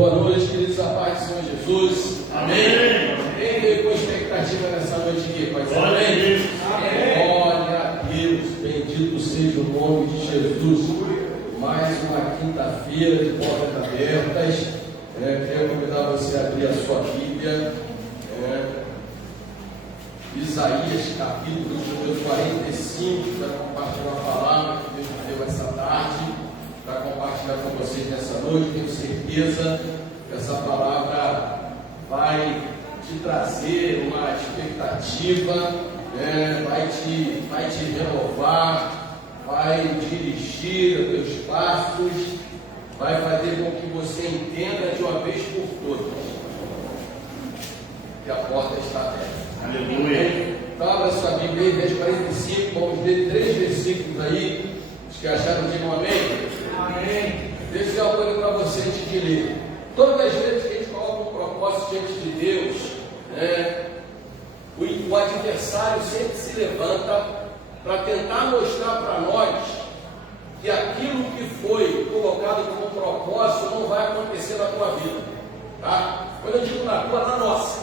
Boa noite, queridos, a paz do Senhor Jesus. Amém. Quem veio com expectativa nessa noite aqui, Pai? Amém. Glória a Deus, bendito seja o nome de Jesus. Mais uma quinta-feira de portas abertas. Queria convidar você a abrir a sua Bíblia. Isaías, capítulo número 45, para compartilhar a palavra que Deus me deu essa tarde, para compartilhar com vocês nessa noite. Tenho certeza que essa palavra vai te trazer uma expectativa, vai te renovar, vai dirigir os teus passos, vai fazer com que você entenda de uma vez por todas que a porta está aberta. Aleluia. Então, abra sua Bíblia aí, verso 45, vamos ler 3 versículos aí. Os que acharam, digam amém. Amém. Deixa eu dar uma coisa para você antes de ler. Todas as vezes que a gente coloca um propósito diante de Deus, o adversário sempre se levanta para tentar mostrar para nós que aquilo que foi colocado como propósito não vai acontecer na tua vida. Tá? Quando eu digo na tua, na nossa.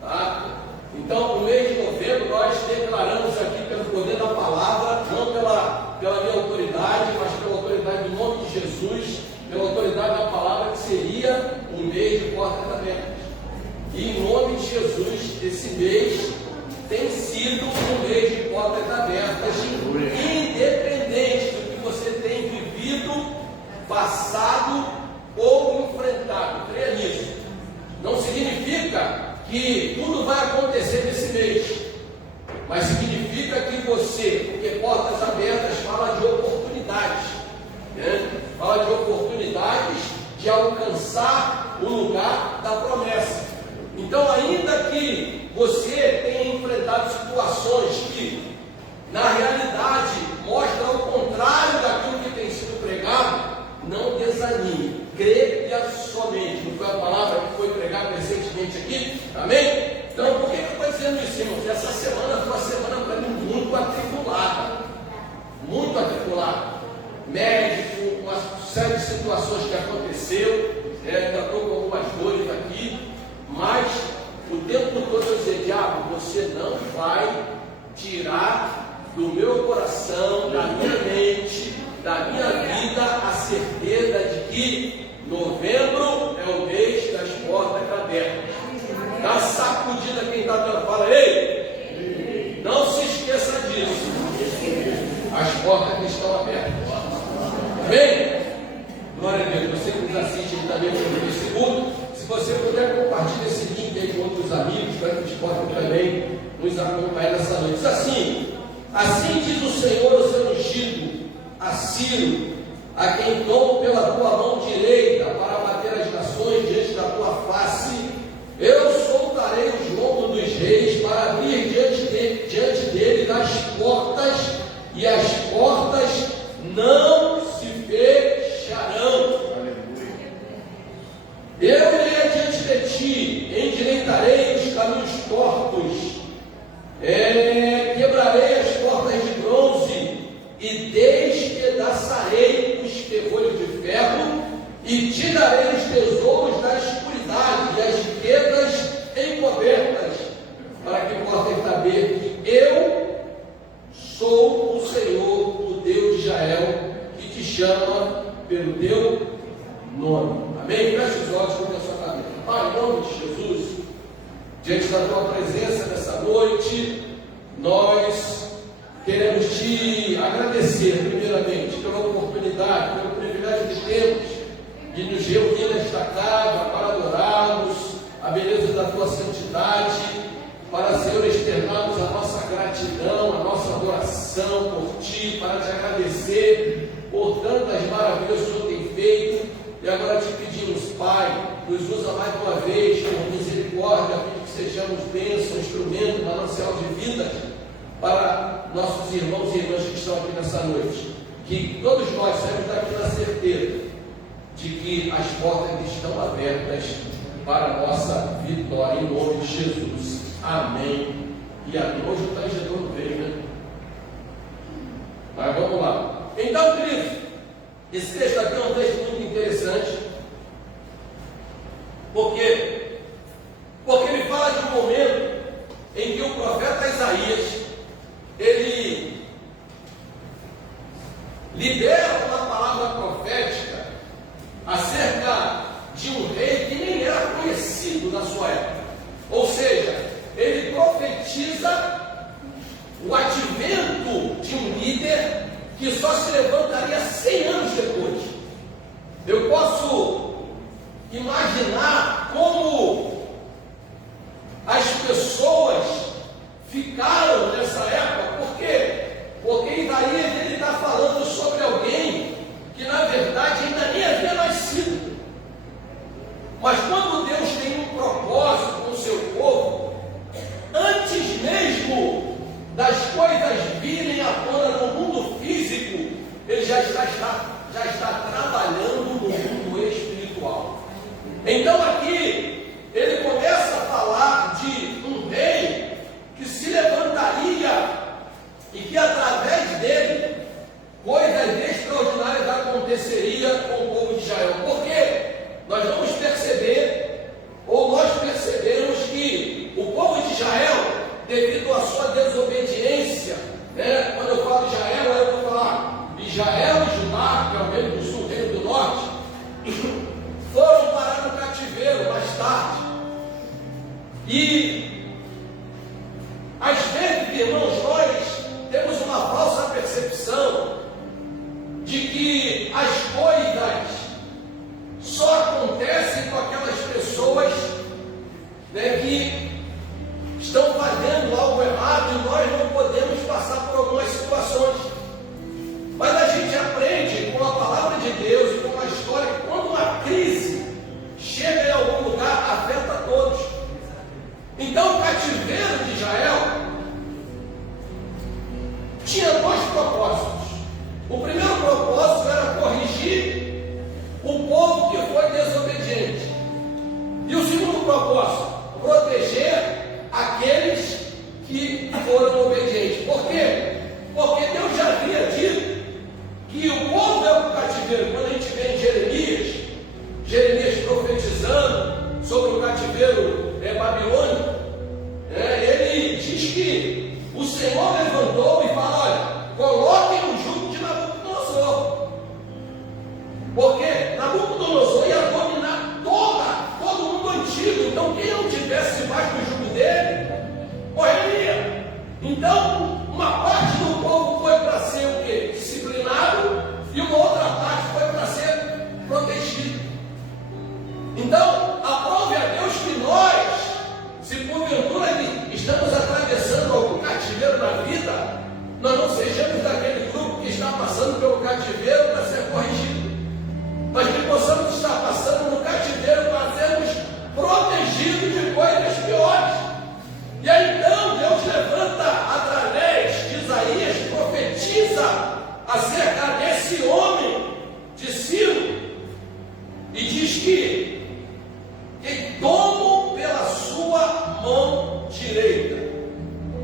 Tá? Então, no mês de novembro, nós declaramos aqui pelo poder da palavra, não pela minha autoridade, mas pela autoridade do nome de Jesus, pela autoridade da palavra, que seria um mês de portas abertas. E em nome de Jesus, esse mês tem sido um mês de portas abertas, independente do que você tem vivido, passado ou enfrentado. Creia nisso. Não significa que tudo vai acontecer nesse mês, mas significa que você, porque portas abertas fala de oportunidades, fala de oportunidades de alcançar o lugar da promessa. Então, ainda que você tenha enfrentado situações que na realidade mostram o contrário daquilo que tem sido pregado, não desanime, creia somente. Não foi a palavra que foi pregada recentemente aqui? Amém? Então, por que eu estou dizendo isso, irmãos? Essa semana foi uma semana para mim muito atribulada. Muito atribulada. Médico, uma série de situações que aconteceu, ainda estou com algumas dores aqui, mas o tempo todo eu dizia: diabo, você não vai tirar do meu coração, da minha mente, da minha vida, a certeza de que novembro é o mês das portas abertas. Dá sacudida quem está dando, fala: ei, não se esqueça disso. As portas estão abertas. Amém? Glória a Deus. Você que nos assiste também pelo Facebook, se você puder, compartilhar esse link aí com outros amigos, para que eles possam também nos acompanhar nessa noite. Diz assim diz o Senhor, o seu ungido, a Ciro, a quem tomo pela tua mão direita para bater as nações diante da tua face. Eu soltarei os lombos dos reis para abrir diante dele as portas, e as portas não se fecharão. Eu irei adiante de ti, endireitarei os caminhos tortos, quebrarei as portas de bronze e despedaçarei os ferrolhos de ferro, e te darei os tesouros da escuridade e as riquezas encobertas, para que possas saber que eu sou o Senhor, o Deus de Israel, que te chama pelo teu nome. Amém? Feche os olhos com a sua cabeça. Pai, em nome de Jesus, diante da tua presença nessa noite, nós queremos te agradecer, primeiramente, pela oportunidade, pelo privilégio que temos de nos reunir nesta casa para adorarmos a beleza da tua santidade, para, Senhor, externarmos a nossa gratidão, a nossa adoração por ti, para te agradecer por tantas maravilhas que o Senhor tem feito. E agora te pedimos, Pai, nos usa mais uma vez com misericórdia, a fim de que sejamos bênção, instrumento, manancial de vida para nossos irmãos e irmãs que estão aqui nessa noite. Que todos nós saímos daqui na certeza de que as portas estão abertas para a nossa vitória, em nome de Jesus. Amém. E amém. Hoje o tangedor não veio, né? Mas vamos lá. Então, queridos, esse texto aqui é um texto muito interessante. Por quê? Porque ele fala de um momento em que o profeta Isaías, ele libera uma palavra profética acerca de um rei que nem era conhecido na sua época. Ou seja, ele profetiza o advento de um líder que só se levantaria 100 anos depois. Eu posso imaginar como as pessoas ficaram nessa época. Por quê? Porque Isaías ele está falando sobre alguém que na verdade ainda nem havia nascido. Mas quando Deus tem um propósito com o seu povo, antes mesmo das coisas virem à tona no mundo físico, ele já está trabalhando no mundo espiritual. Então aqui ele começa a falar de um rei que se levantaria e que através dele coisas extraordinárias aconteceriam com o povo de Israel. Por quê? Nós vamos perceber, ou nós percebemos que o povo de Israel, devido à sua desobediência, né? Quando eu falo Israel, eu vou falar Israel e Judá, que é o reino do sul, o reino do norte, foram parar no cativeiro mais tarde. E às vezes, irmãos, nós temos uma falsa percepção de que as coisas só acontecem com aquelas pessoas, né, que estão fazendo algo errado e nós não podemos passar por algumas situações. Mas a gente aprende com a palavra de Deus e com a história que quando uma crise chega em algum lugar, afeta a todos. Então o cativeiro de Israel tinha dois propósitos. O primeiro propósito era corrigir o povo que foi desobediente. E o segundo propósito, proteger aqueles que foram obedientes. Por quê? Porque Deus já havia dito que o povo é o cativeiro. Quando a gente vê em Jeremias profetizando sobre o cativeiro babilônico, ele diz que o Senhor levantou e fala: olha, coloquem o jugo de Nabucodonosor, porque Nabucodonosor ia dominar todo mundo antigo. Então quem não tivesse debaixo do jugo dele morreria. Então uma parte do povo foi para ser o quê? Disciplinado, e uma outra parte foi para ser protegido. Então aprove a Deus que nós, se porventura estamos atravessando algum cativeiro na vida, nós não sejamos daquele grupo que está passando pelo cativeiro para ser corrigido, mas que possamos estar passando no cativeiro para sermos protegidos de coisas piores. E aí então Deus levanta através de Isaías, profetiza acerca desse homem de Ciro, e diz que tomo pela sua mão direita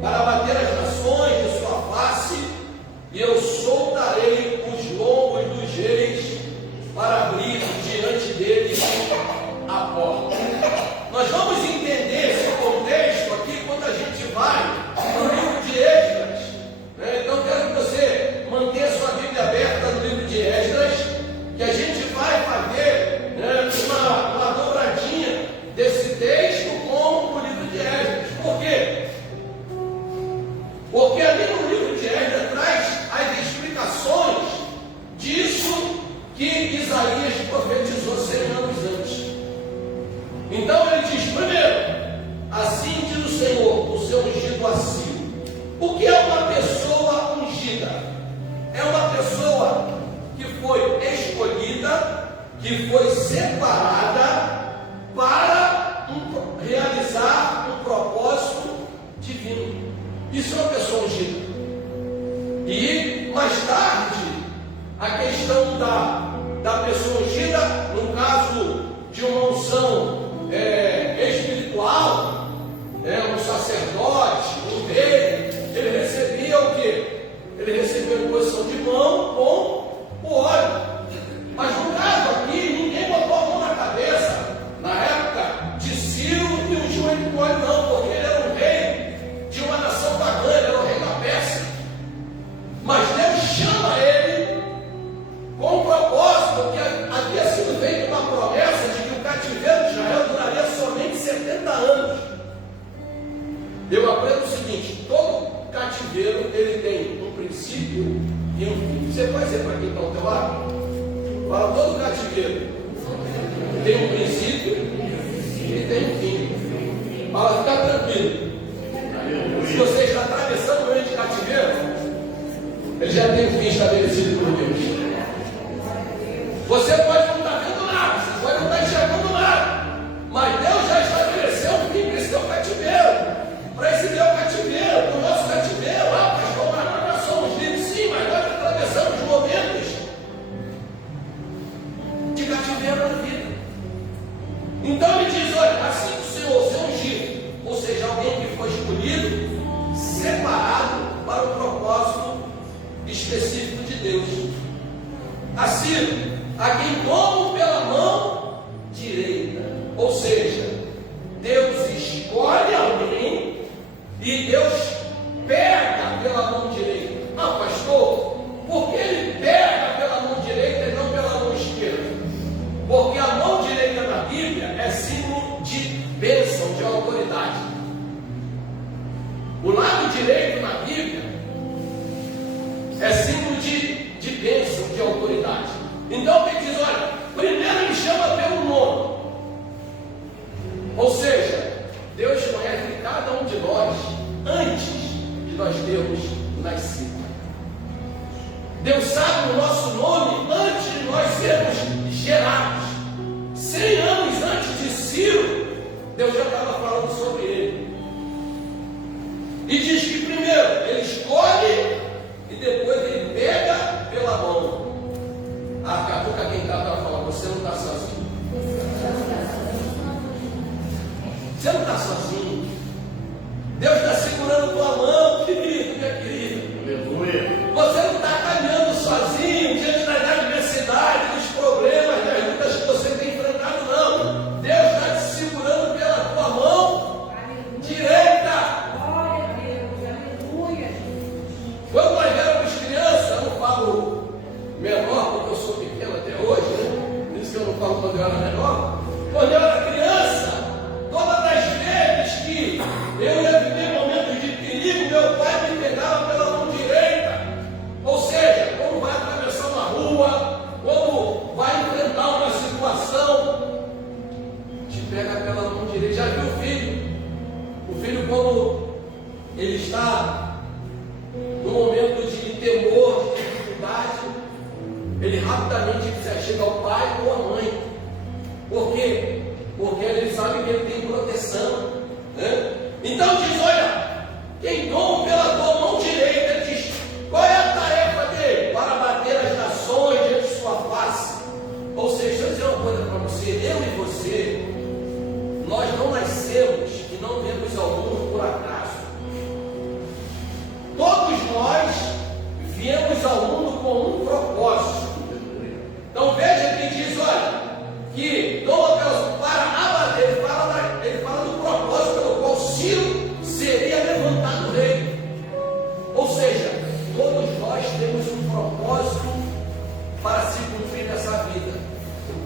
para bater as nações de sua face, e eu soltarei os lombos dos reis para abrir diante deles a porta. Nós vamos entender esse contexto aqui quando a gente vai para o livro de Esdras, né? Então quero que você mantenha sua Bíblia aberta no livro de Esdras, que a gente vai fazer, né, uma dobradinha desse texto com o livro de Esdras. Por quê? Porque ali no livro de Esdras traz as explicações disso que Isaías profetizou 100 anos antes. Então ele diz: primeiro, assim diz o Senhor, o seu ungido Assírio. O que é uma pessoa ungida? É uma pessoa que foi escolhida, que foi separada para realizar um propósito divino. Isso é uma pessoa ungida. E mais tarde, a questão da pessoa ungida, no caso de uma unção espiritual, um sacerdote, um rei, ele recebia o quê? Ele recebia a posição de mão com o óleo. Mas no caso aqui, ninguém botou a mão na cabeça. Na época, cativeiro ele tem um princípio e um fim. Você pode dizer para quem está ao teu lado? Para todo cativeiro tem um princípio e tem um fim. Fala, fica tranquilo. Se você está atravessando o meio de cativeiro, ele já tem um fim estabelecido por Deus. Você pode não estar vendo nada, você pode não estar enxergando nada, mas Deus já estabeleceu um fim para esse teu cativeiro. Para esse teu cativeiro, para o nosso cativeiro, pastor, mas nós somos livres, sim, mas nós atravessamos momentos de cativeiro na vida. Então ele diz: olha, assim que o Senhor se ungir, ou seja, alguém que foi escolhido, separado para o propósito específico de Deus. Assim, a quem tomam pela mão direita, ou seja, Deus escolhe alguém e Deus pega pela mão direita. Ah, pastor, por que ele pega pela mão direita e não pela mão esquerda? Porque a mão direita na Bíblia é símbolo de bênção, de autoridade. O lado direito na Bíblia é símbolo de bênção, de autoridade. Então ele diz: olha, primeiro ele chama pelo nome. Ou seja, Deus conhece cada um de nós antes de nós termos nascido. Deus sabe o nosso nome antes de nós sermos gerados. 100 anos antes de Ciro, Deus já estava falando sobre ele. E diz que primeiro ele escolhe e depois ele pega pela mão. Daqui a pouco quem está falando: você não está sozinho. Você não está sozinho. Deus está segurando tua mão, querido, minha querida. Aleluia. Você não está caminhando sozinho diante das adversidades, dos problemas, das lutas que você tem enfrentado, não. Deus está te segurando pela tua mão direita. Glória a Deus, aleluia. Quando nós éramos crianças, eu não falo menor porque eu sou pequeno até hoje, né? Por isso que eu não falo quando eu era menor. Quando eu era criança, todas as vezes que eu ia viver momentos de perigo, meu pai me pegava pela mão direita. Ou seja, quando vai atravessar uma rua, quando vai enfrentar uma situação, te pega pela mão direita. Já viu o filho? O filho, quando ele está no momento de temor, de dificuldade, ele rapidamente chega ao pai ou à mãe. Por quê? Porque ele sabe que ele tem proteção, né? Então diz: olha, quem toma pela tua mão direita, ele diz: qual é a tarefa dele? Para bater as nações diante de sua face. Ou seja, deixa eu dizer uma coisa para você: eu e você, nós não nascemos e não viemos ao mundo por acaso. Todos nós viemos ao mundo com um propósito. Então veja que diz: olha, que toma para abater, ele fala do propósito pelo qual Ciro seria levantado rei. Ou seja, todos nós temos um propósito para se cumprir nessa vida,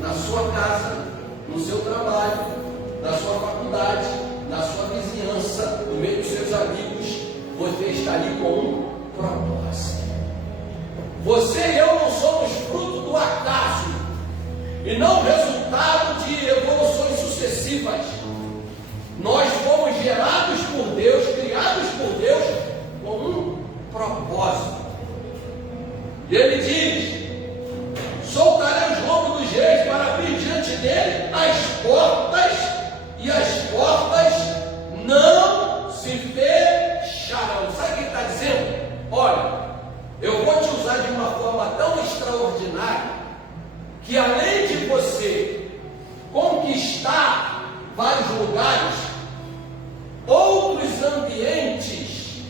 na sua casa, no seu trabalho, na sua faculdade, na sua vizinhança, no meio dos seus amigos. Você está ali com um propósito. Você e eu não somos fruto do acaso e não resultado de evoluções sucessivas. Nós fomos gerados por Deus, criados por Deus com um propósito. E ele diz: soltarei os lombos dos reis para abrir diante dele as portas, e as portas não se fecharão. Sabe o que ele está dizendo? Olha, eu vou te usar de uma forma tão extraordinária que, além de você conquistar vários lugares, outros ambientes,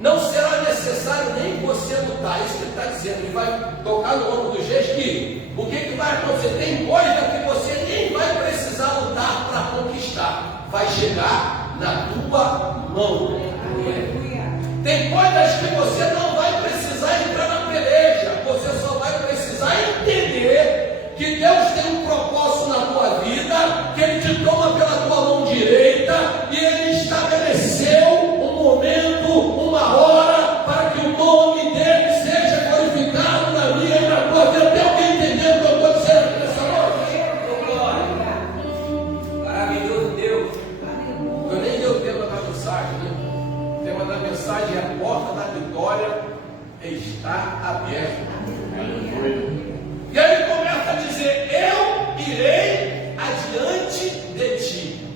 não será necessário nem você lutar. Isso que ele está dizendo. Ele vai tocar no ombro dos reis que o que vai acontecer? Tem coisa que você nem vai precisar lutar para conquistar, vai chegar na tua mão. Tem coisas que você não vai precisar entrar na peleja, você só vai precisar entender que Deus tem um propósito na tua vida, que Ele te toma pela tua mão direita e Ele estabeleceu um momento, uma hora, e a porta da vitória está aberta. E aí ele começa a dizer: eu irei adiante de ti.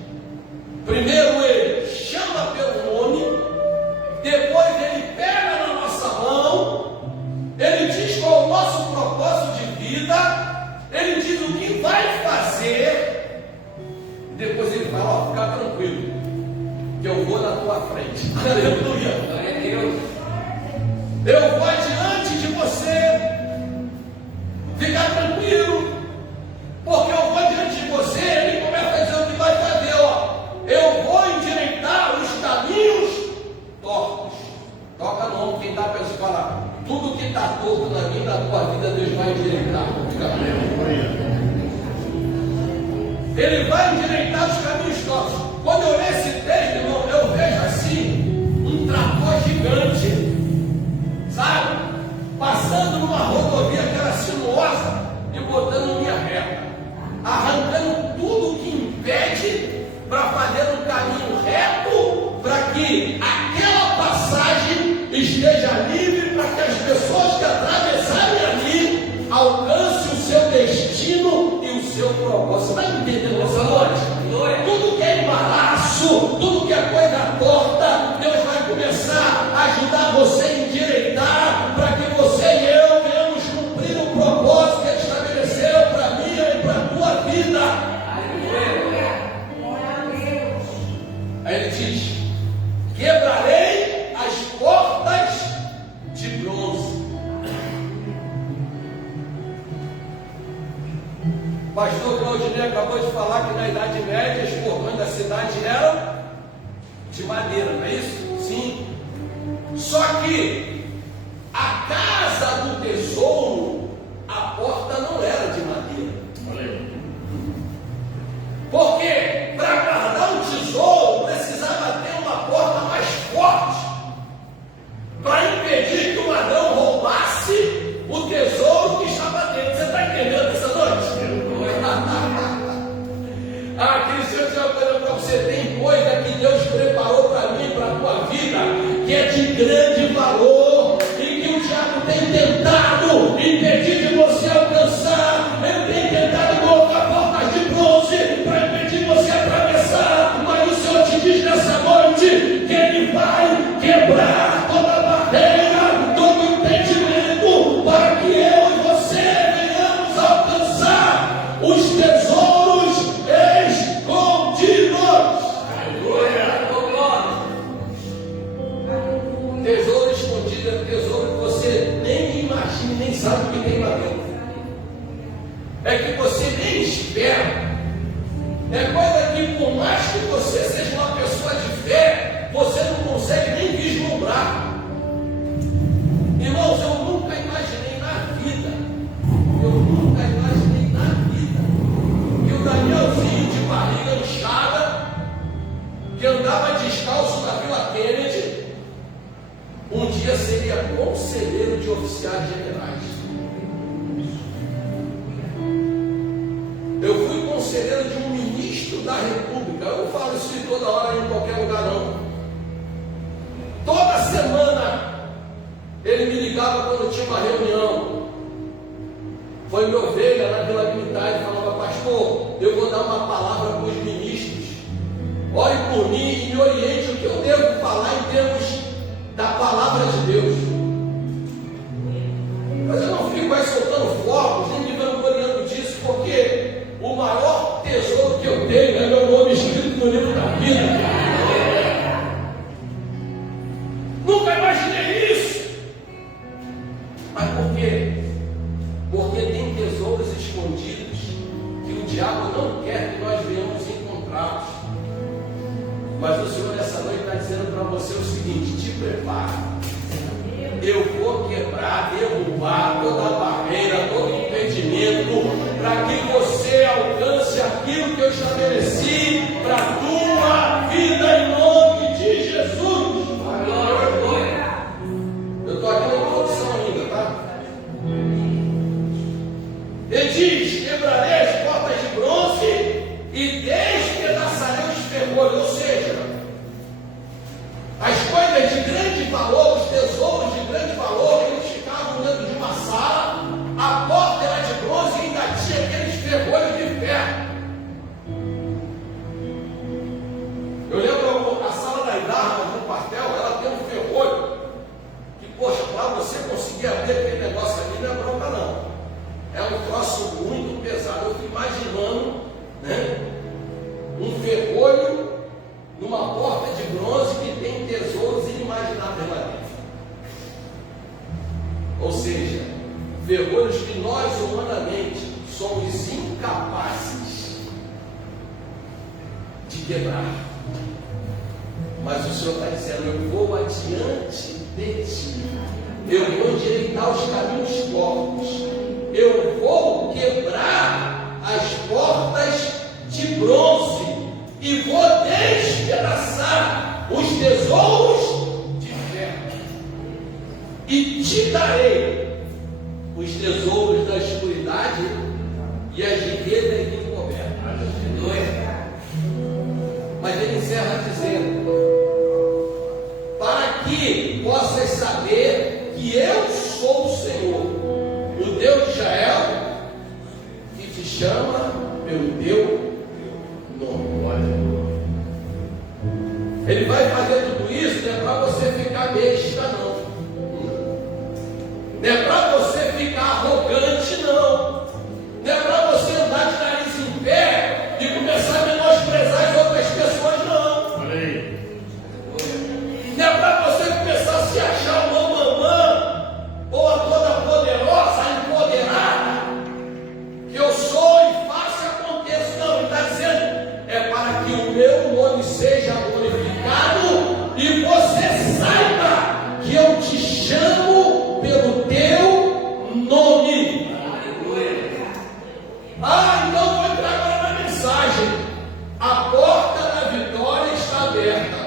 Primeiro ele chama pelo nome, depois ele pega na nossa mão, ele diz qual é o nosso propósito de vida, ele diz o que vai fazer, e depois ele fala: ó, fica tranquilo, que eu vou na tua frente. Aleluia! Glória a Deus! Eu vou adiante de você. Fica tranquilo, porque eu vou diante de você. Ele começa a dizer o que vai fazer, ó. Eu vou endireitar os caminhos tortos. Toca no ombro quem está para falar. Tudo que está torto na minha, na tua vida, Deus vai endireitar. Fica tranquilo. Ele vai endireitar os caminhos tortos. Quando eu leio esse texto, irmão, eu vejo assim um trator gigante, sabe? Passando numa rodovia que era sinuosa e botando linha reta, arrancando tudo que impede para fazer um caminho reto, para que aquela passagem esteja livre, para que as pessoas que atravessarem ali alcancem o seu destino e o seu propósito. Você está me entendendo essa noite? Tudo que é embaraço, tudo que é coisa torta, Deus vai começar a ajudar você a endireitar, para que você e eu venhamos cumprir o propósito que Ele estabeleceu para mim e para a tua vida. Aí ele diz: quebrarei as portas de bronze. O pastor Claudinei acabou de falar que na Idade Média os portões da cidade eram de madeira, não é isso? Sim. Só que a casa do tesouro, a porta não era de madeira. Porque para guardar o tesouro precisava ter uma porta mais forte, para impedir que o ladrão roubasse o tesouro que estava dentro. Você está entendendo essa noite? Querido, se eu dizer uma coisa para você, tem coisa que Deus preparou para mim, para a tua vida, que é de grande valor, e que o diabo tem tentado impedir de você alcançar. Ele tem tentado colocar portas de bronze para impedir você atravessar, mas o Senhor te diz nessa noite que Ele vai quebrar toda barreira, todo impedimento, para que eu e você venhamos alcançar os tesouros escondidos. Tesouro escondido é um tesouro que você nem imagina, nem sabe o que tem lá dentro. É que você nem espera. É coisa que, por mais que você seja uma pessoa de fé, você não consegue nem vislumbrar. Irmãos, eu nunca imaginei na vida que o Danielzinho de barriga inchada, que andava descalço na Vila Kennedy, um dia seria conselheiro de oficiais generais. Eu fui conselheiro de um ministro da República. Eu não falo isso de toda hora em qualquer lugar, não. Toda semana ele me ligava quando tinha uma reunião. Foi minha ovelha na Vila Militar e falava: pastor, eu vou dar uma palavra para os ministros. Ore por mim e me oriente o que eu devo falar em termos da palavra de Deus. Mas eu não fico aí soltando fogos, nem me vangloriando disso, porque o maior tesouro que eu tenho é meu nome escrito no livro da vida. Nunca imaginei isso. Mas por quê? Porque tem tesouros escondidos que o diabo não quer que nós venhamos encontrá-los. Mas o Senhor nessa noite está dizendo para você o seguinte: te prepara. Eu vou quebrar, derrubar toda a barreira, todo impedimento, para que você alcance aquilo que eu estabeleci para a tua vida, em nome de Jesus. Eu estou aqui na introdução ainda, tá? Ele diz: quebrarei as portas de bronze e despedaçarei os ferrolhos. Ou seja, as coisas de grande valor consegui abrir aquele negócio ali, não é bronca não. É um troço muito pesado. Eu fico imaginando, né, um ferrolho numa porta de bronze que tem tesouros inimagináveis lá dentro. Ou seja, ferrolhos que nós humanamente somos incapazes de quebrar. Mas o Senhor está dizendo: eu vou adiante de ti, eu vou endireitar os caminhos tortos, eu vou quebrar as portas de bronze e vou despedaçar os tesouros de ferro, e te darei os tesouros da escuridade e as riquezas encobertas. Mas ele encerra dizendo: para que possas saber que eu sou o Senhor, o Deus de Israel, que te chama pelo teu nome. Ele vai fazer tudo isso, não é para você ficar besta, não. Não é para você ficar arrogante, não. Não é para você andar de nariz em pé e começar a menosprezar as outras pessoas, não. Não é para você começar a se achar uma mamã ou a toda poderosa, a empoderada, que eu sou e faço e aconteça. Não, ele está dizendo: é para que o meu nome seja glorificado e você saiba que eu te chamo pelo teu nome. Então vou entrar agora na mensagem. A porta da vitória está aberta.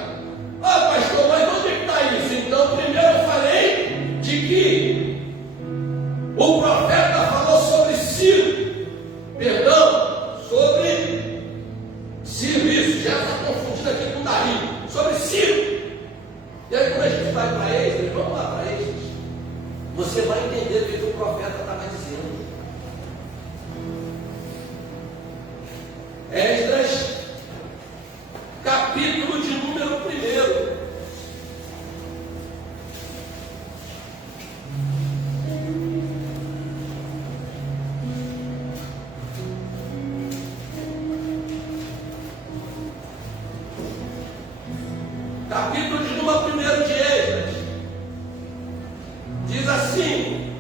Pastor, mas onde está isso? Então, primeiro eu falei de que o profeta falou sobre Ciro, sobre Ciro, isso, já está confundido aqui com Dario, sobre Ciro. E aí, quando a gente vai para Esdras, vamos lá para Esdras, você vai entender o que o profeta estava dizendo. Esdras, capítulo de número 1. Capítulo de número 1 de Esdras. Diz assim: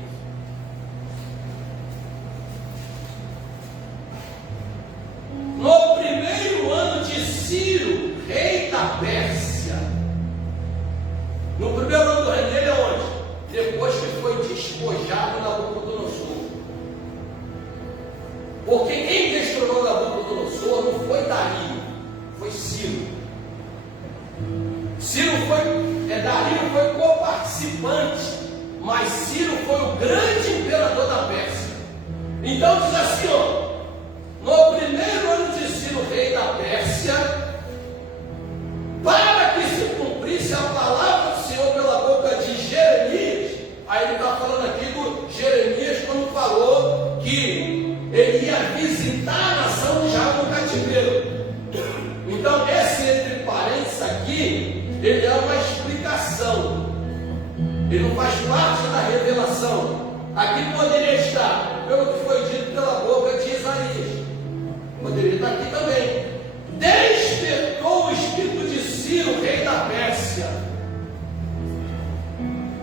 no primeiro ano de Ciro, rei da Pérsia. No primeiro ano do reino dele é onde? Depois que foi despojado Nabucodonosor. Porque quem destronou Nabucodonosor não foi Dario, foi Ciro. Dario foi coparticipante, mas Ciro foi o grande imperador da Pérsia. Então diz assim, no primeiro ano de Ciro, rei da Pérsia, para que se cumprisse a palavra do Senhor pela boca de Jeremias. Aí ele está falando aqui do Jeremias quando falou que ele ia visitar a nação de Israel no cativeiro. Então esse entre parênteses aqui, ele é uma explicação, ele não faz parte da revelação. Aqui poderia estar, pelo que foi dito pela boca de Isaías, poderia estar aqui também. Despertou o espírito de Ciro, rei da Pérsia,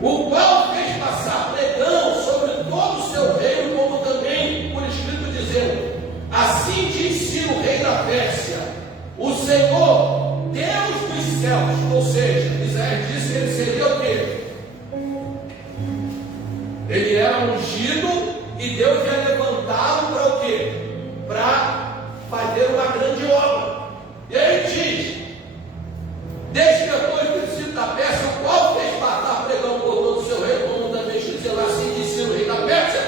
o qual fez passar pregão sobre todo o seu reino, como também por escrito dizendo: assim diz Ciro, rei da Pérsia, o Senhor, Deus dos céus. Ou seja, Isaías disse que ele seria o quê? Ele era ungido e Deus ia levantá-lo para o quê? Para fazer uma grande obra. E aí diz: despertou o espírito da Pérsia, o qual fez passar pregão por todo o seu reino, como também dizendo: assim disse o rei da Pérsia,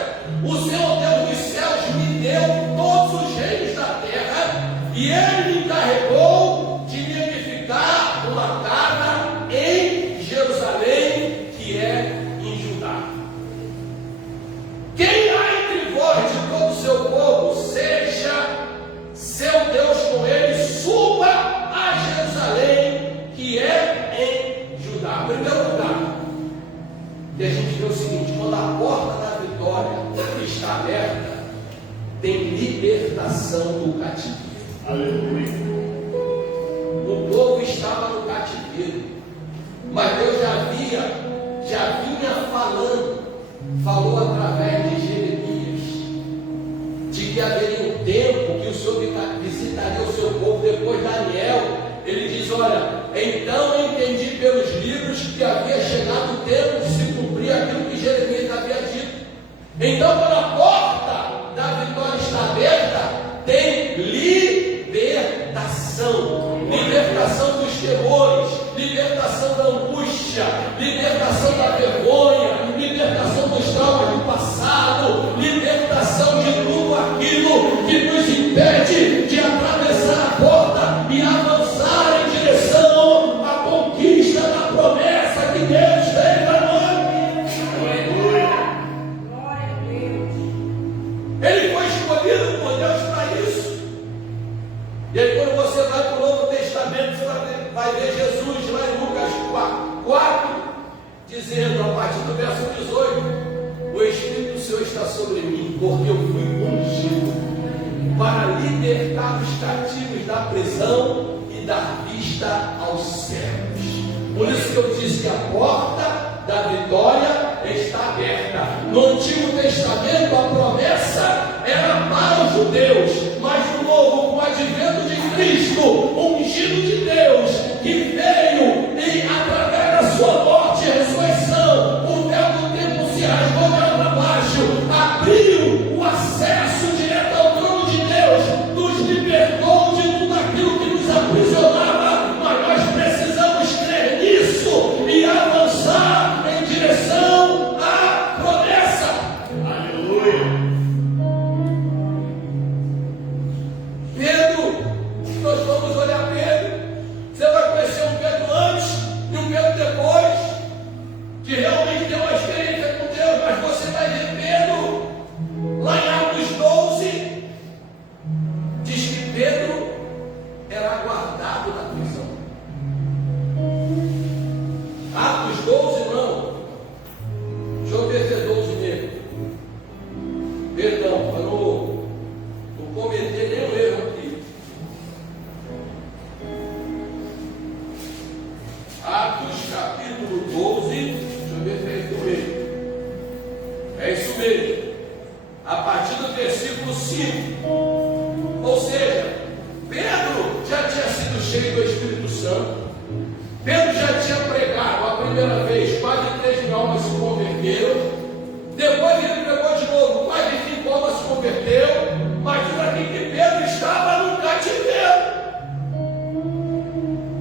o Senhor Deus dos céus me deu todos os reinos da terra, e ele me encarregou de me edificar uma casa em Jerusalém, que é em Judá. Quem há entre vós de todo o seu povo, seja seu Deus com ele, suba a Jerusalém, que é em Judá. Em primeiro lugar, e a gente vê o seguinte: quando a falou através de Jeremias, de que haveria um tempo que o Senhor visitaria o seu povo. Depois Daniel, ele diz: olha, então eu entendi pelos livros que havia chegado o tempo de se cumprir aquilo que Jeremias havia dito. Então, quando a porta da vitória está aberta, tem libertação. Libertação dos temores, libertação da angústia, libertação da vergonha, libertação dos traumas do passado, libertação de tudo aquilo que nos impede de atravessar a porta e avançar em direção à conquista da promessa que Deus tem para nós. Glória a Deus. Ele foi escolhido por Deus para isso. E aí, quando você vai para o Novo Testamento, você vai ver Jesus lá em Lucas 4, dizendo, a partir do verso 18: o Espírito do Senhor está sobre mim, porque eu fui ungido para libertar os cativos da prisão e dar vista aos cegos. Por isso que eu disse que a porta da vitória está aberta. No Antigo Testamento a promessa era para os judeus, mas no Novo, com o advento de Cristo, o ungido de Deus, que veio e através da sua morte e ressurreição, o véu do templo se rasgou de alto a baixo, abriu o acesso direto ao trono de Deus, nos libertou de tudo aquilo que nos aprisionava, mas nós precisamos crer nisso e avançar em direção à promessa. Aleluia. Pedro, nós vamos olhar Pedro. Você vai conhecer um Pedro antes e um Pedro depois, que realmente tem uma experiência com Deus, mas você vai ver Pedro lá em Atos 12, diz que Pedro era aguardado na prisão. Atos 12 não, deixa eu ver se é 12 mesmo. Perdão, para não cometer nenhum erro aqui. Atos capítulo 12, deixa eu ver se é isso mesmo. É isso mesmo. A partir do versículo 5. Ou seja, Pedro já tinha sido cheio do Espírito Santo. Pedro já tinha pregado a primeira vez, quase 3.000 almas se converteram. Depois ele pregou de novo, quase 5 almas se converteram. Mas diz aqui que Pedro estava no cativeiro.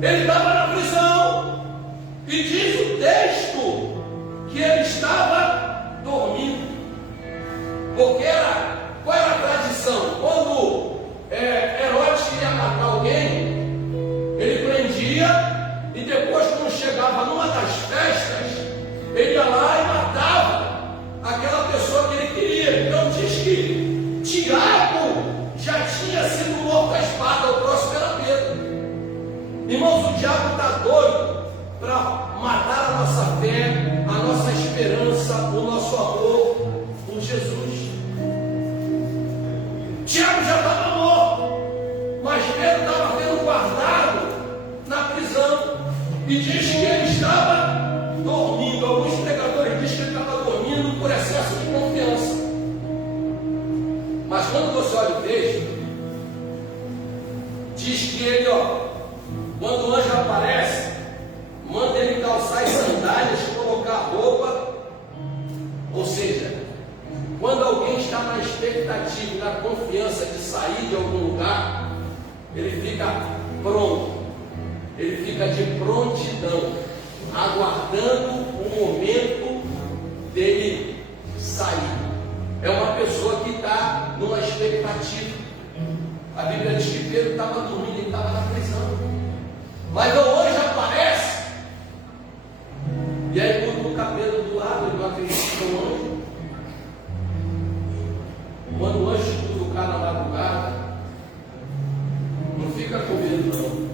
Ele estava na prisão. E diz o texto que ele estava dormindo. Porque qual era a tradição? Quando Herodes queria matar alguém, ele prendia e depois, quando chegava numa das festas, ele ia lá e matava aquela pessoa que ele queria. Então diz que Tiago já tinha sido morto à espada, o próximo era Pedro. Irmãos, o diabo está doido para matar a nossa fé, a nossa esperança, o nosso amor por Jesus. Tiago já estava morto, mas Pedro estava sendo guardado na prisão. E diz que ele estava dormindo. Alguns pregadores dizem que ele estava dormindo por excesso de confiança. Mas quando você olha o texto, diz que ele, quando o anjo aparece, manda ele calçar as sandálias, colocar a roupa. Ou seja, quando alguém está na expectativa e na confiança de sair de algum lugar, ele fica pronto, ele fica de prontidão, aguardando o momento dele sair. É uma pessoa que está numa expectativa. A Bíblia diz que Pedro estava dormindo, ele estava na prisão. Mas o anjo aparece. E aí cutuca Pedro do lado, ele não acredita no anjo. Quando o anjo cutucar na madrugada, não fica com medo não.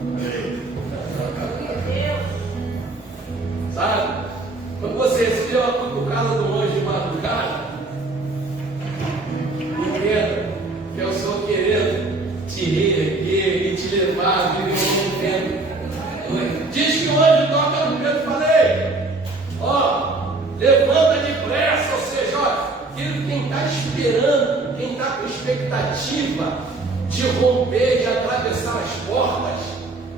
Sabe? Quando você recebeu a cutucada do anjo de madrugada, entenda que é o Senhor querendo te reerguer e te levar a viver um novo tempo. Diz que o anjo toca no Pedro e falei: levanta depressa, ou seja, está esperando, quem está com expectativa de romper, de atravessar as portas,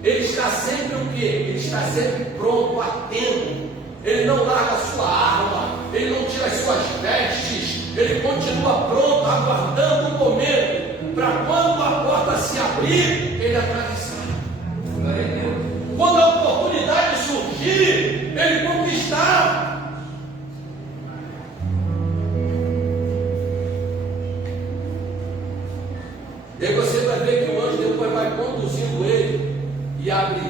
ele está sempre o quê? Ele está sempre pronto, atento. Ele não larga a sua arma, ele não tira as suas vestes, ele continua pronto, aguardando o momento, para quando a porta se abrir, ele atravessar. Quando a oportunidade surgir, ele conquistar. E aí você vai ver que o anjo depois vai conduzindo ele e abre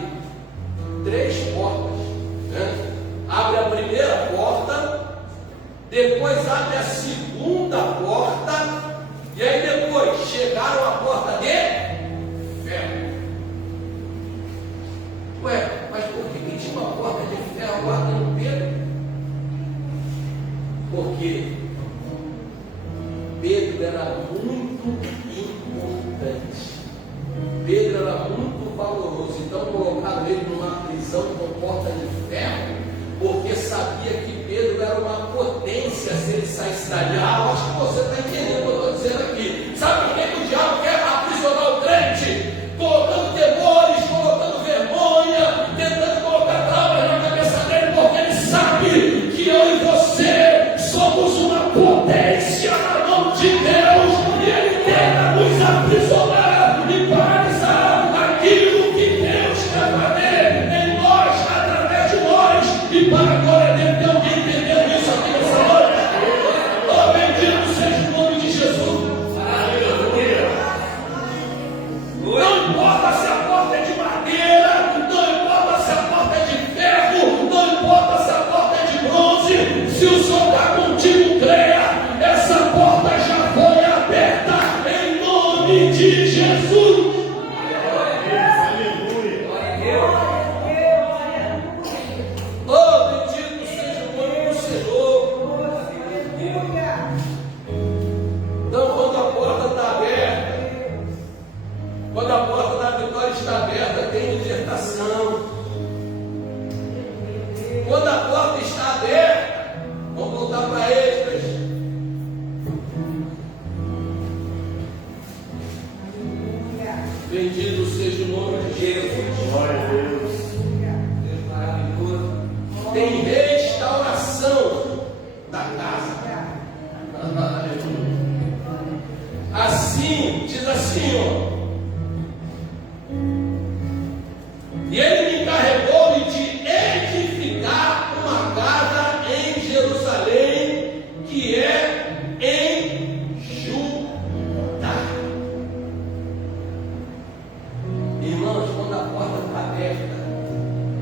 3 portas, né? Abre a primeira porta, depois abre a segunda porta, e aí depois chegaram à porta de ferro. Ué, mas por que tinha uma porta de ferro guardando Pedro? Porque Pedro era muito importante. Pedro era muito valoroso. Então colocaram ele numa prisão com porta de ferro, porque sabia que Pedro era uma potência se ele saísse dali. Ah, acho que você está entendendo o que eu estou dizendo aqui. Sabe por que o diabo quer aprisionar o crente? Colocando temores, colocando vergonha, tentando colocar traumas na cabeça dele, porque ele sabe que eu e você somos uma potência na mão de Deus, e ele tenta nos aprisionar e paralisar aquilo que Deus quer fazer em nós, através de nós, e para a glória dele. Tem alguém entendendo isso aqui nessa noite? Oh, bendito seja o nome de Jesus. Não importa se a porta é de madeira, não importa se a porta é de ferro, não importa se a porta é de bronze, se o Senhor está contigo, creia, essa porta já foi aberta em nome de Jesus. Oh, bendito seja o nome do Senhor. Então, quando a porta está aberta, quando a porta da vitória está aberta, tem libertação. Quando a porta está aberta, vamos voltar para Esdras. Bendito seja o nome de Jesus. Glória a Deus. Deus maravilhoso. Tem restauração da casa. Assim, diz assim, ó. E ele me encarregou de edificar uma casa em Jerusalém, que é em Judá. Irmãos, quando a porta está aberta,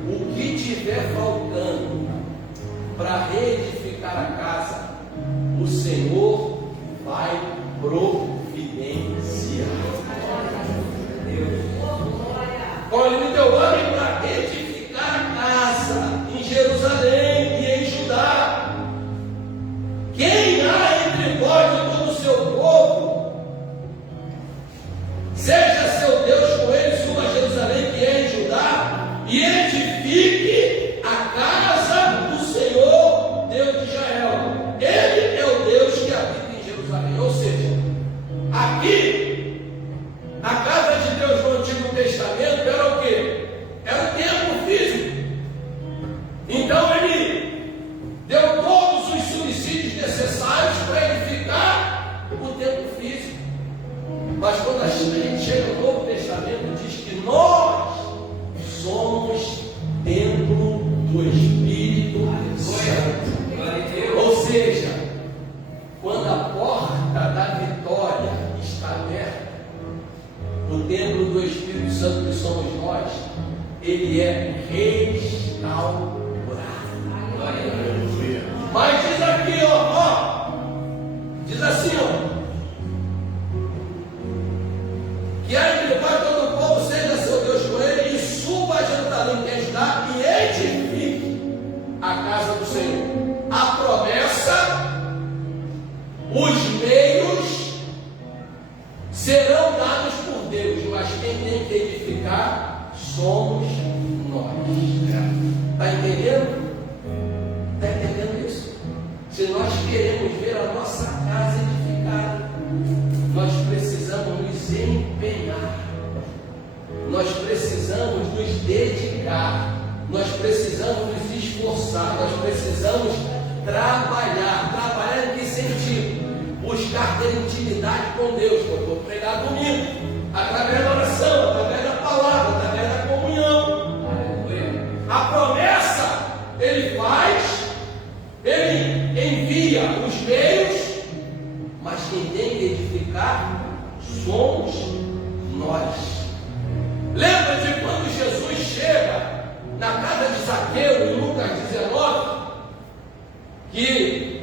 o que tiver faltando para reedificar a casa, o Senhor vai providenciar. Olha, ele me deu ordem para edificar a casa em Jerusalém e em Judá. Quem há entre vós e todo o seu povo, seja seu Deus com ele, suba a Jerusalém que é em Judá, e edifique a casa do Senhor, Deus de Israel. Ele é o Deus que habita em Jerusalém. Ou seja, aqui, a casa de Deus no Antigo Testamento era o quê? Era o templo físico. Então ele deu todos os subsídios necessários para edificar o templo físico. Mas quando a gente chega no Novo Testamento, diz que nós somos templo do Espírito Santo. Ou seja, quando a porta da vitória está aberta, o templo do Espírito Santo que somos nós, ele é restaurado. Mas diz aqui, diz assim, que aí que vai todo o povo, seja seu Deus com ele, e suba a Jerusalém que é Judá, e edifique a casa do Senhor. A promessa, os meios serão dados por Deus, mas quem tem que edificar somos nós. Está entendendo? Está entendendo isso? Se nós queremos ver a nossa casa edificada, nós precisamos nos dedicar, nós precisamos nos esforçar, nós precisamos trabalhar. Trabalhar em que sentido? Buscar ter intimidade com Deus, como eu vou pregar domingo, através da oração, através da palavra, através da comunhão. A promessa Ele faz, Ele envia os meios, mas quem tem que edificar somos nós. Lembra de quando Jesus chega na casa de Zaqueu, em Lucas 19, que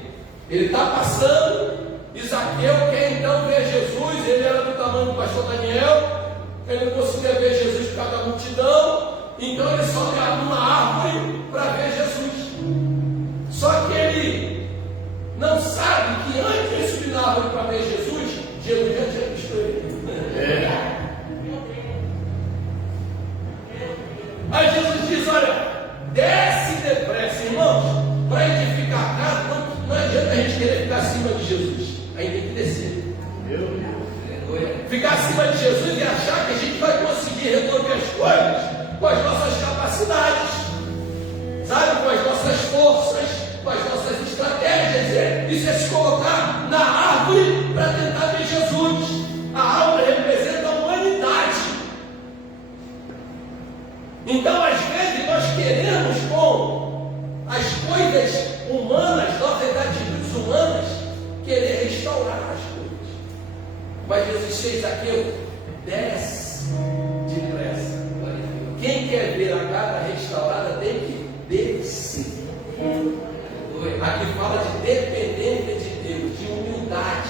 ele está passando, e Zaqueu quer então ver Jesus. Ele era do tamanho do pastor Daniel, ele não conseguia ver Jesus por causa da multidão, então ele sobe numa árvore para ver Jesus. Só que ele não sabe que antes de subir na árvore para ver Jesus, Jesus já tinha visto ele. Aí Jesus diz: olha, desce depressa, irmãos, para edificar a casa. Não adianta a gente querer ficar acima de Jesus, a gente tem que descer. Ficar acima de Jesus e achar que a gente vai conseguir resolver as coisas com as nossas capacidades, sabe, com as nossas forças, com as nossas estratégias. Isso é se colocar na árvore para tentar ver Jesus. A árvore representa a humanidade. Então, às vezes, nós queremos, com as coisas humanas, nossas atitudes humanas, querer restaurar as coisas. Mas Jesus fez aquilo: desce depressa. Quem quer ver a casa restaurada tem que descer. Aqui fala de dependência de Deus, de humildade.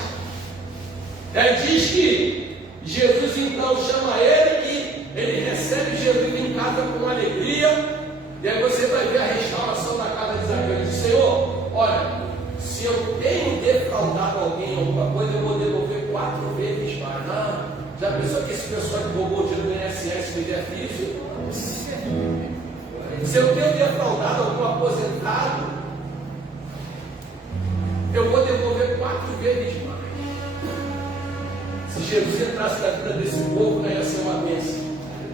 Aí diz que Jesus então chama ele e ele recebe Jesus em casa com alegria. E aí você vai ver a restauração da casa de Zaqueu. Ele diz: Senhor, olha, se eu tenho defraudado alguém alguma coisa, eu vou devolver 4 vezes mais. Já pensou que esse pessoal que roubou o dinheiro do INSS me der físico? Se eu tenho defraudado algum aposentado, eu vou devolver 4 vezes mais. Se Jesus entrasse na vida desse povo, não ia ser uma bênção.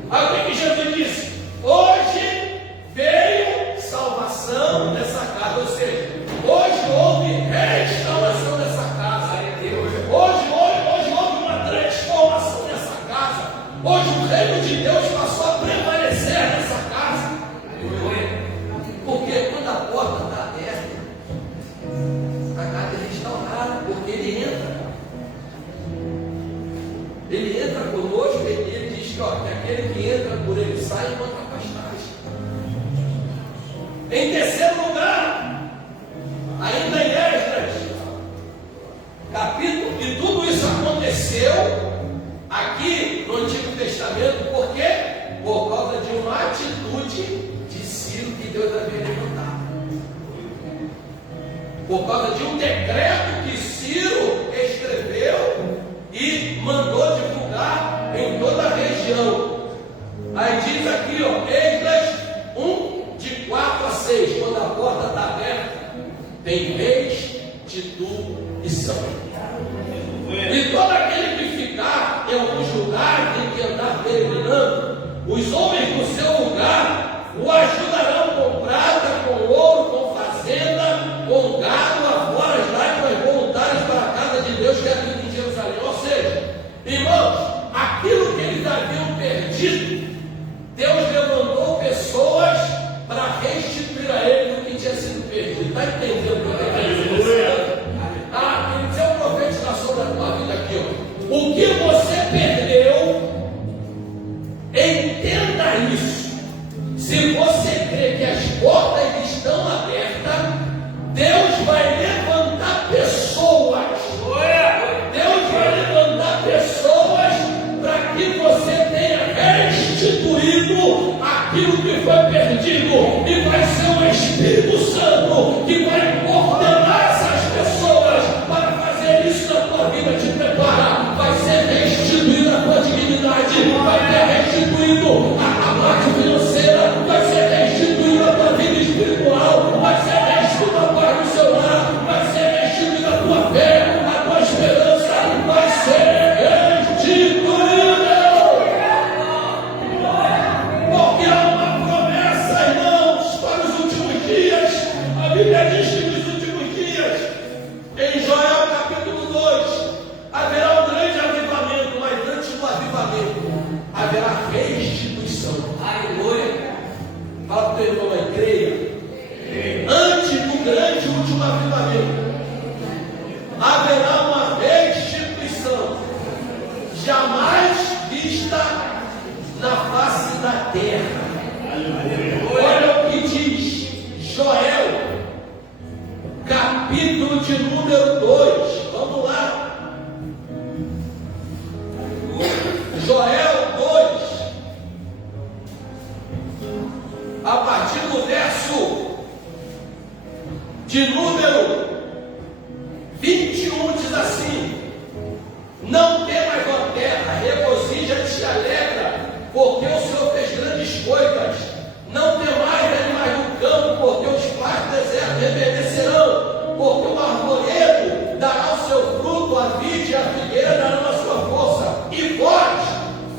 Aí o que Jesus disse? Hoje veio salvação nessa casa. Ou seja, hoje houve restauração nessa casa. Hoje houve uma transformação nessa casa. Hoje o reino de Deus passou a permanecer nessa casa. Porque quando a porta está aberta, a casa é restaurada, porque ele entra. Ele entra conosco e ele diz que aquele que entra por ele sai e encontra pastagem. Em terceiro lugar, ainda em Esdras, capítulo, e tudo isso aconteceu aqui no Antigo Testamento, por quê? Por causa de uma atitude de Ciro que Deus havia levantado. Por causa de um decreto que Ciro escreveu e mandou divulgar em toda a região. Aí diz aqui, Esdras 1, de 4 a 6, quando a porta está aberta, tem vez, titubeação. E todo aquele que ficar em alguns lugares tem que andar peregrinando. Os homens do seu lugar o ajudarão com prata, com ouro, com fazenda, com gado, afora as lágrimas voluntárias para a casa de Deus que é aqui em Jerusalém. Ou seja, irmãos, aquilo que eles haviam perdido, Deus levantou pessoas para restituir a ele o que tinha sido perdido. Está entendendo o que eu estou dizendo? Quer dizer, o profeta sobre a tua vida aqui, o que você perdeu, entenda isso. Se você crê que as portas estão abertas, Deus vai levantar pessoas. Deus vai levantar pessoas para que você tenha restituído aquilo que foi perdido. E vai ser o Espírito Santo que vai ordenar essas pessoas para fazer isso na tua vida, te preparar. Vai ser restituída a tua dignidade, vai ter restituído a parte financeira, vai ser restituída a tua vida espiritual, vai ser restituída a paz do seu lar, vai ser restituída a tua fé, a tua esperança, vai ser restituída. da terra. Olha o que diz Joel, capítulo de número 2. Vamos lá. Joel 2, a partir do verso de número 21, diz assim: não temas, ó terra, regozija-te e alegra, porque o Senhor fez grandes coisas. Não temais, animais do campo, porque os pais do deserto reverdecerão, porque o arvoredo dará o seu fruto, a vide e a figueira darão a sua força. E vós,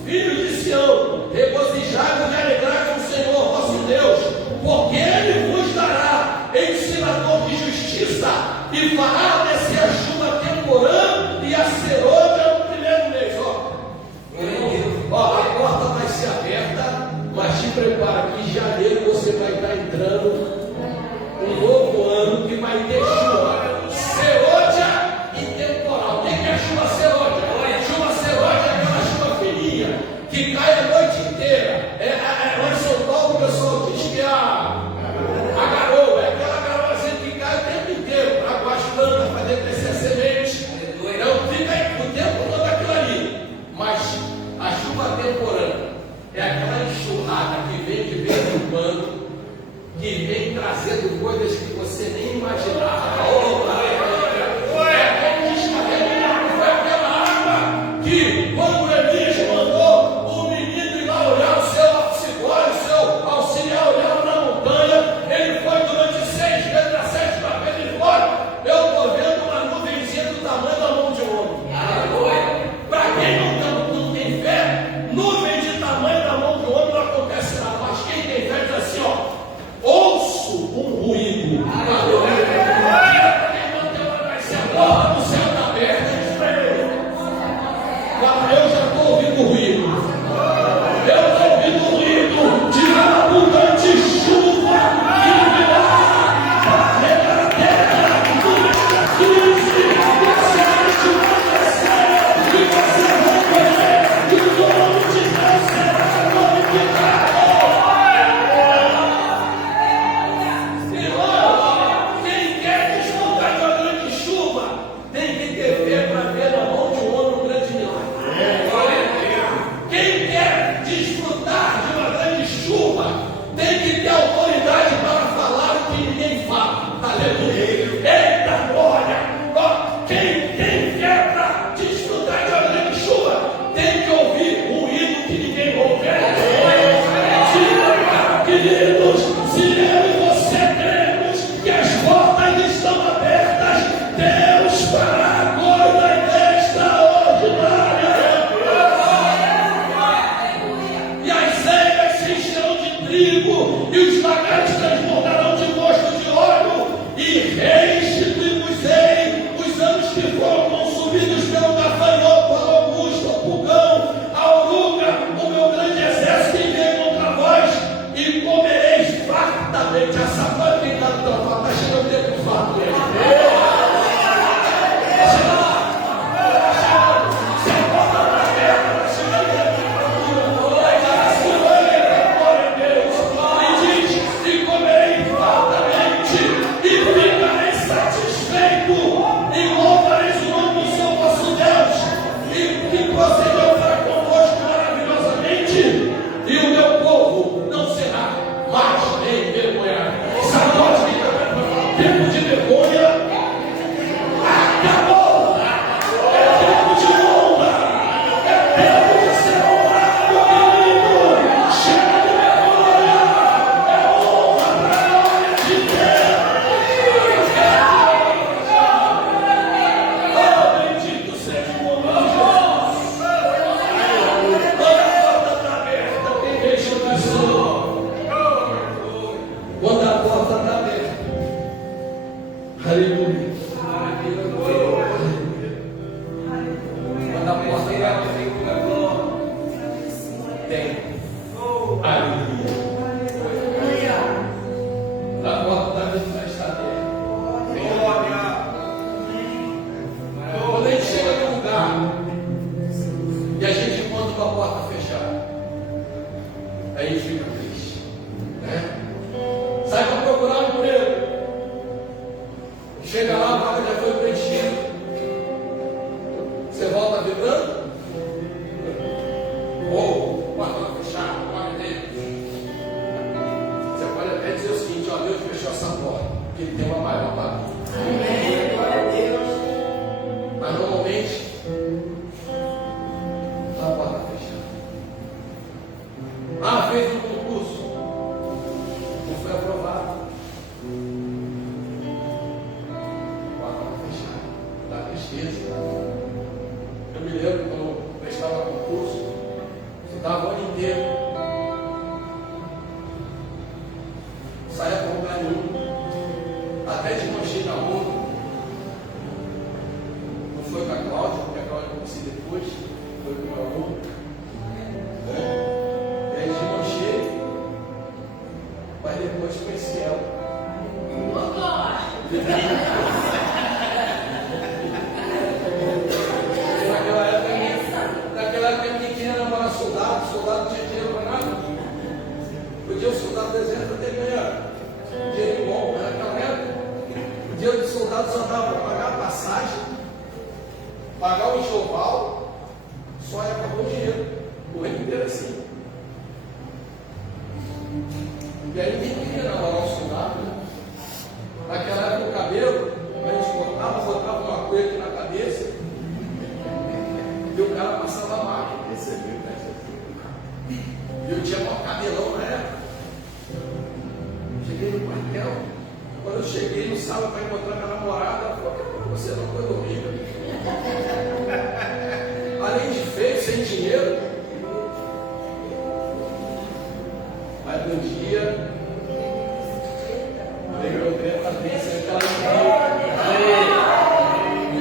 filhos de Sião, regozijai-vos e alegrai com o Senhor vosso Deus, porque Ele vos dará ensinador de justiça e fará descer a chuva temporã e a serôdia no primeiro mês. Ó, a porta vai ser aberta, mas te prepara que em janeiro você vai estar entrando um novo ano que vai ter chuva serôdia e temporal. O que é chuva serôdia? Chuva serôdia é aquela chuva fininha que cai a noite inteira. Lá em São Paulo o pessoal diz que é a garoa, é aquela garoazinha que cai o tempo inteiro para aguar as plantas, fazer crescer a semente. Então fica o tempo todo aquilo ali. Mas a chuva temporânea é aquela enxurrada que vem de vez em quando, que vem trazendo coisas que você nem imaginava. Foi aquela água que, quando Elias mandou o menino ir lá olhar o seu auxiliar, o seu auxiliar olhar na montanha, ele foi durante 6 vezes, na 7ª vez ele foi. Eu estou vendo uma nuvenzinha do tamanho da mão de um homem. Para quem não tem fé, nuvem de tamanho da mão de um homem não acontece nada. Mas quem tem fé diz assim, ó: ouço um ruído. Se a porta do céu está aberta, diz para ele: eu já estou ouvindo o ruído. Eu estou ouvindo o ruído de uma abundante chuva que virá para regar a terra no mês da crise. E a semente vai descer e você vai colher. E o nome de Deus será glorificado. Quem quer desfrutar de uma grande chuva tem que ter fé para ver na mão de um homem um grande milagre. Quem quer desfrutar de uma grande chuva tem que ter autoridade para falar o que ninguém fala. Aleluia. Eita glória! Quem quer para desfrutar de uma grande chuva tem que ouvir um hino que ninguém ouve. Queridos, se eu e você cremos que as portas estão abertas, Deus fará coisa extraordinária. E as eiras se encherão de trigo, e os lagares transbordarão de mosto de óleo, e restituir-vos-ei os anos que foram consumidos pelo gafanhoto, a locusta, o pulgão, a oruga, o meu grande exército que vem contra vós, e comereis fartamente. A sapã que está no teu fato, está chegando o tempo de fato. Se a porta está aberta, está chegando o tempo de glória a Deus. E diz: e comerei fartamente, e ficarei satisfeito, e louvareis o nome do Senhor vosso Deus, e que procedeu para convosco maravilhosamente, e o meu povo não será mais envergonhado. Sabe onde que está o tempo de vergonha? Acabou! É tempo de honra! É tempo de ser honrado, querido! Chega de vergonha! É honra para a glória de Deus! Oh, bendito seja o nome de Jesus! Quando a porta está aberta, tem restituição. Quando a porta está aberta, aleluia. Quando a porta está aberta, tem aleluia. Quando a porta está aberta, quando a gente chega num lugar e a gente encontra uma porta fechada, aí aí fica triste, né? Sai para procurar um emprego. Chega lá, a vaga já foi preenchida. Você volta vibrando? Ou porta fechada, glória a Deus. Você pode até dizer o seguinte: ó, Deus fechou essa porta, porque Ele tem uma maior para mim. Amém. Glória a Deus. Mas normalmente a porta fechada. Ah, fez um concurso, não foi aprovado. Porta fechada. Dá tristeza. Eu me lembro quando eu prestava concurso, estudava o ano inteiro, saia para lugar nenhum, até desmanchei na rua. Não foi com a Cláudia, porque a Cláudia eu conheci depois, foi com o meu aluno. E aí desmanchei, mas depois conheci ela. Naquela época ninguém ia namorar soldado não tinha dinheiro para nada. Podia o soldado do exército até ganhar dinheiro bom, mas naquela época o dinheiro do soldado só dava para pagar a passagem, pagar o enxoval, só aí acabou o dinheiro. O reino inteiro assim. E aí ninguém queria namorar o soldado, né? Naquela época o cabelo, a gente cortava, botava uma coisa aqui na cabeça. E o cara passava a máquina. E eu tinha maior cabelão na época. Cheguei no quartel. Quando eu cheguei no sábado para encontrar minha namorada, ela falou: você não foi horrível. Além de feio, sem dinheiro. Mas um dia, eu veio para vencer aquela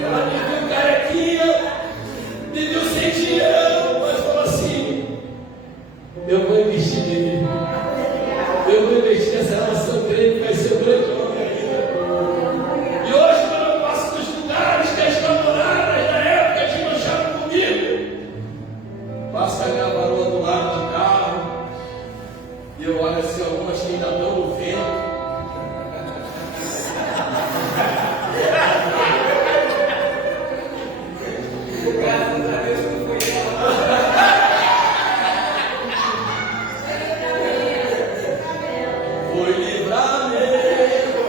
ela me viu carequinha, me viu sem dinheiro, mas falou assim: eu vou investir nele. Eu vou investir nessa relação dele, vai ser o grande homem da minha vida. E hoje, quando eu passo nos lugares que as namoradas da época desmancharam comigo, passa a minha varoa do lado de carro, e eu olho assim, algumas que ainda estão no vento. Graças a Deus que não foi ela. Foi livramento.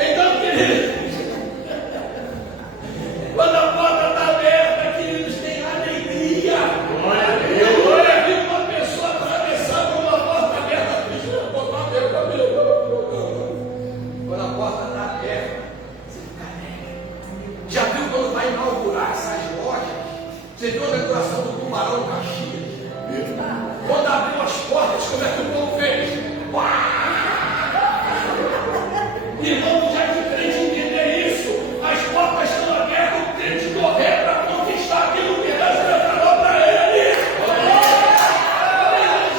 Então, queridos, quando a porta está aberta, queridos, tem alegria. Glória a Deus. Eu nunca vi uma pessoa atravessar por uma porta aberta, botar a cabelo. Quando a porta está aberta, você fica alegre. Já viu quando vai inaugurar essas lojas? Você viu a decoração do Tubarão Caxias? Quando abriu as portas, como é que o povo fez? Irmão, já é diferente entender isso. As portas estão abertas, o crente correr para conquistar aquilo que Deus preparou para ele.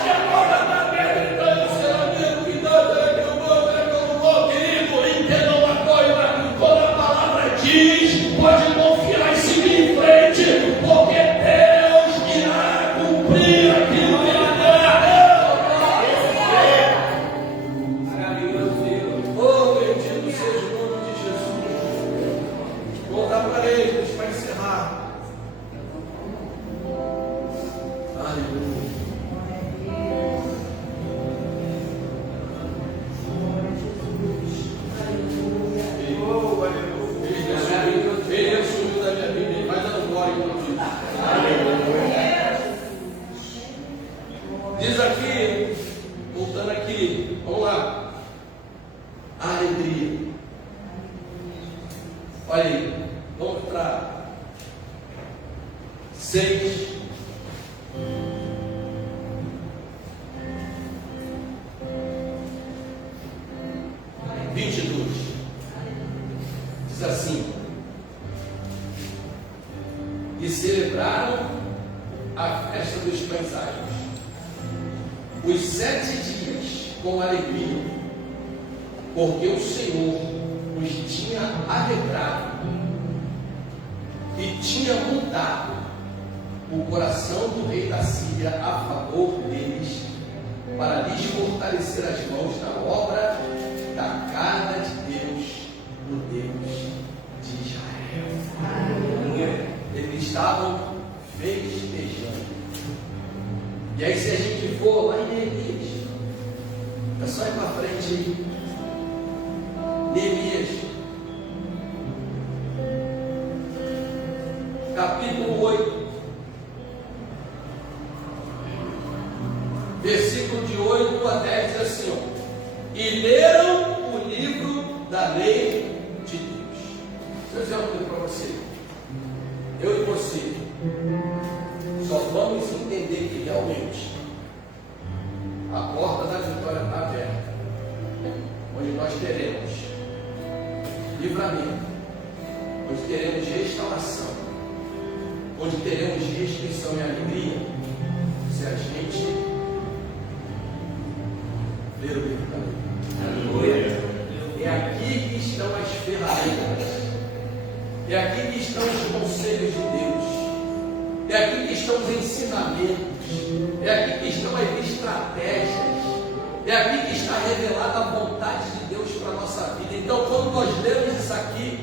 Se a porta está aberta, ele está dizendo: será mesmo que não? Será que eu vou? Será que eu não vou? Querido, entenda uma coisa: toda a palavra diz, pode confiar e seguir em frente, porque Deus irá cumprir aquilo que Ele Maravilhoso Deus. Oh, bendito seja o nome de Jesus. Voltar para ele, deixa para encerrar. Aleluia. Oh, aleluia. Ele sumiu da minha vida, ele vai dando glória em nome de Jesus. Diz aqui, voltando aqui, vamos lá. A alegria. Olha aí, vamos para 6. Diz assim: e celebraram a festa dos pães asmos, os 7 dias com alegria, porque o Senhor os tinha alegrado e tinha mudado o coração do rei da Síria a favor deles, para lhes fortalecer as mãos na obra da casa de Deus, o Deus de Israel. Eles estavam festejando. E aí, se a gente for lá em Neemias, é só ir para frente aí. Neemias, capítulo 8, versículo de 8 a 10, diz assim: ó, e leram o livro da lei de Deus. Deixa eu dizer uma coisa para você. Eu e você só vamos entender que realmente a porta da vitória está aberta, onde nós teremos livramento, onde teremos restauração, onde teremos restrição e alegria, se a gente ler o livro da lei. É aqui que estão as ferramentas, é aqui que estão os conselhos de Deus, é aqui que estão os ensinamentos, é aqui que estão as estratégias, é aqui que está revelada a vontade de Deus para a nossa vida. Então, quando nós lemos isso aqui,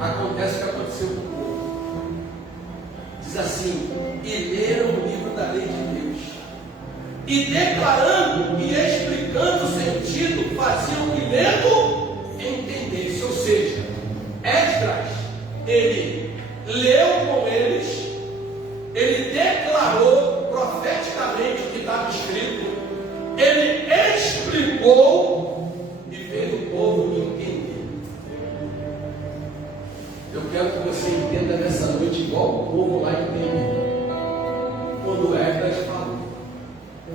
acontece o que aconteceu com o povo. Diz assim: e leram o livro da lei de Deus, e declarando e explicando o sentido, faziam que lendo entendesse. Ou seja, Esdras, ele leu com eles, ele declarou profeticamente o que estava escrito, ele explicou e fez o povo entender. Eu quero que você entenda nessa noite igual o povo lá entendeu quando Esdras falou.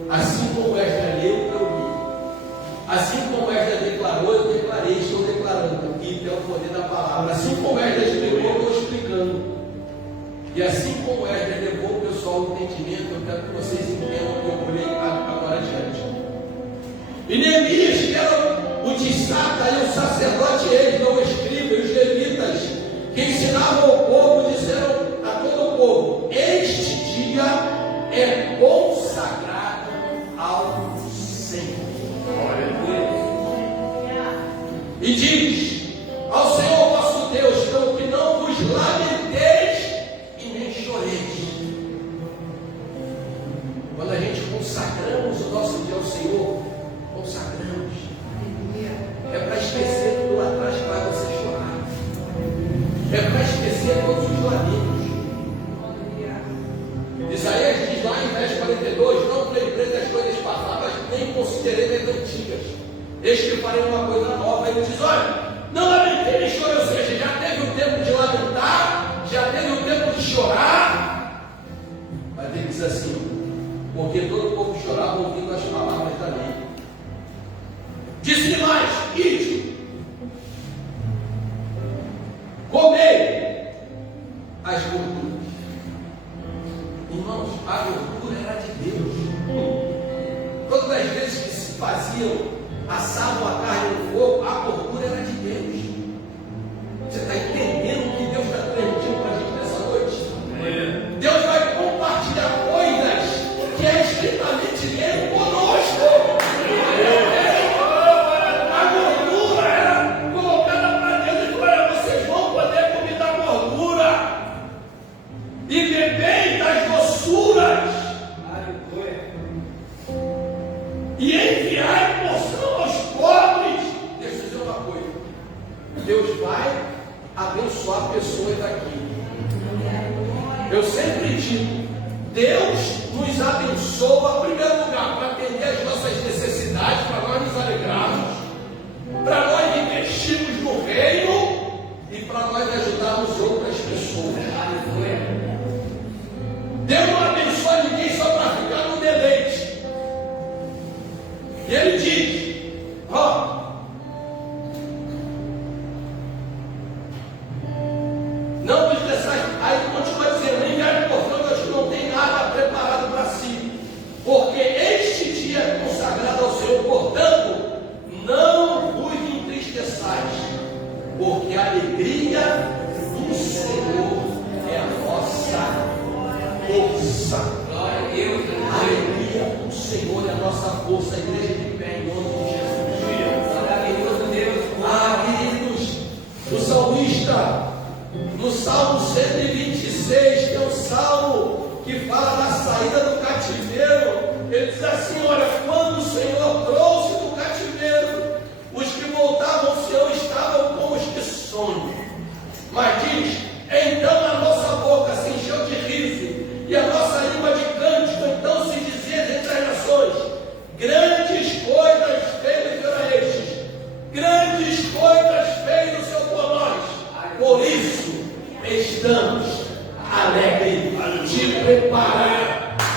Assim como Esdras leu, eu li. Assim como Esdras declarou, eu declarei. Estou declarando aqui pelo poder da palavra. Assim como Esdras explicou, eu estou explicando. E assim como Esdras levou o pessoal ao entendimento, eu quero que vocês entendam o que eu falei agora adiante. E Neemias, que era o destaca e o sacerdote, eles, não o escriba, e os levitas, que ensinavam ao povo, disseram a todo o povo: este dia é consagrado ao Senhor. E diz ao Senhor vosso Deus, então, que não vos lamenteis e nem choreis. Quando a gente consagramos o nosso dia ao Senhor, consagramos, é para esquecer tudo lá atrás para você chorar, é para esquecer todos os lamentos. Isaías diz lá em verso 42: não lembrei das coisas passadas, nem considerei as antigas, eis que farei uma coisa nova. Ele diz: olha, não lamentei nem chorei. Ou seja, já teve o tempo de lamentar, já teve o tempo de chorar. Mas ele diz assim: porque todo o povo chorava ouvindo as palavras da lei. Disse-lhe mais: ide, comei as gorduras. Irmãos, a gordura era de Deus. Todas as vezes que se faziam, assavam a carne no fogo, a gordura era de Deus. Você está entendendo o que Deus está transmitindo para a gente nessa noite? Deus vai compartilhar coisas que é estritamente dele conosco. A gordura era colocada para Deus e falou: olha, vocês vão poder comer da gordura e beber das doçuras e enviar porção aos pobres. Deixa eu dizer uma coisa: Deus vai abençoar pessoas aqui. Eu sempre digo, Deus nos abençoa, em primeiro lugar, para atender as nossas necessidades, para nós nos alegrarmos, para nós investirmos no reino e para nós ajudarmos outras pessoas. Deus não abençoa ninguém só para ficar no deleite. E ele diz: ó, não vos desçais. Aí ele continua dizendo: enviai portanto aos que não têm nada preparado para si, porque este dia é consagrado ao Senhor. Portanto, não vos entristeçais, porque a alegria do Senhor é a vossa nossa força, a igreja de pé, em nome de Jesus. Maravilhoso Deus. Ah, queridos, o salmista, no Salmo 126, que é o salmo que fala da saída do cativeiro, ele diz assim: olha, quando o Senhor trouxe do cativeiro, os que voltavam ao Senhor estavam como os que sonham. Mas diz: então a nossa boca se encheu de riso, e a nossa língua de cântico. Então se dizia entre as nações: grandes coisas fez para estes, grandes coisas fez o Senhor por nós. Por isso estamos alegres.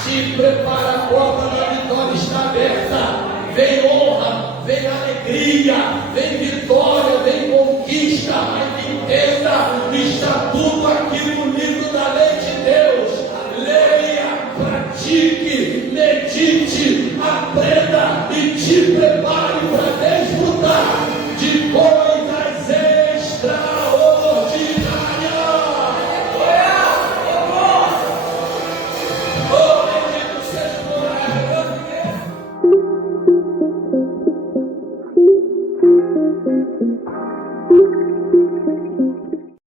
Te prepara, a porta da vitória está aberta. Vem honra, vem alegria, vem vitória, vem conquista. Mas entenda, está tudo aqui no livro da lei de Deus. Leia, pratique, medite, aprenda e te prepare para desfrutar de coisas extraordinárias. Oh, bendito seja o nome de Deus.